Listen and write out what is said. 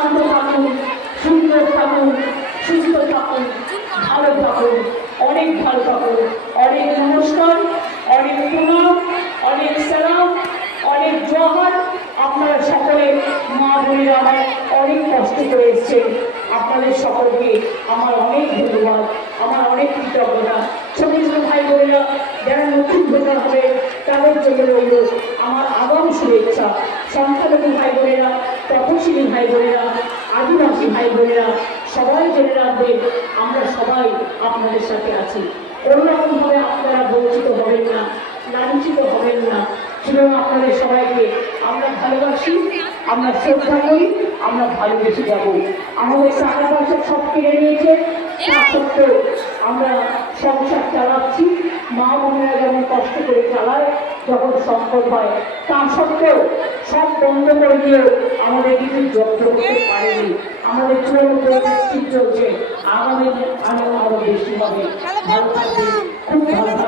শান্ত থাকুন, সুন্দর থাকুন, সুস্থ থাকুন, ভালো থাকুন, অনেক ভালো থাকুন। অনেক নমস্কার, অনেক প্রণাম, অনেক সালাম, অনেক জোহার। আপনারা সকলে মা বোনেরা আমার অনেক কষ্ট করে এসছেন, আপনাদের সকলকে আমার অনেক ধন্যবাদ, আমার অনেক কৃতজ্ঞতা। ছোট ছোট ভাই বোনেরা যারা নতুন ভোটার হবে তাদের জন্য রইল আমার আগাম শুভেচ্ছা। সংখ্যালঘু ভাই বোনেরা, তপশিলী ভাই বোনেরা, আদিবাসী ভাই বোনেরা সবাই জেনে রাখবেন আমরা সবাই আপনাদের সাথে আছি। কোনোরকমভাবে আপনারা বঞ্চিত হবেন না, লাঞ্ছিত হবেন না। সুতরাং আপনাদের সবাইকে আমরা ভালোবাসি, আমরা শ্রদ্ধা করি, আমরা ভালোবেসে যাব। আমাদের টাকা পয়সা সব কেড়ে নিয়েছে, তা সত্ত্বেও আমরা সংসার চালাচ্ছি। মা বোনেরা যেমন কষ্ট করে চালায় যখন সংকট হয়, তা সত্ত্বেও সব বন্ধ করে দিয়েও আমাদের কিছু যত্ন করতে পারেনি। আমাদের চূড়ান্ত চলছে, আগামী আরো বেশি হবে। ভালো থাকবে, খুব ভালো।